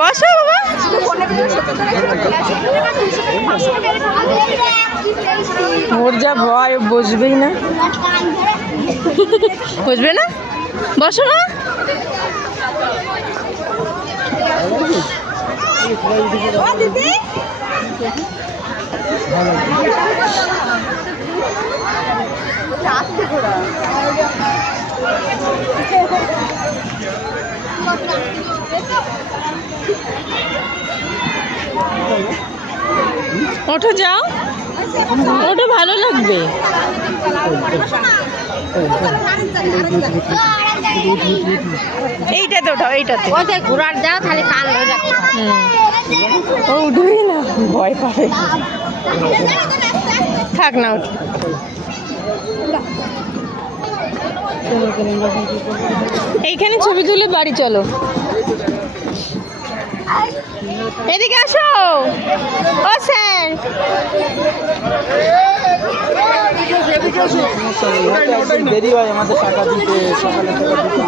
বসো বাবা। ওর যা ভয়, বসবেই না। বসবে না, বসো মা। ওঠো, যাও, ওটা ভালো লাগবে। এইটাতে ওঠাও, এইটাতে। ওটাই ঘোরার যাও, তাহলে কান হয়ে যাচ্ছে। ও উঠবেই না, ভয় পাবে। থাক না, উঠ। এইখানে ছবি তুলে বাড়ি চলো। এদিকে আসো। ও স্যার, দেরি হয় আমাদের টাকা দিতে, সকালে টাকা দিতে।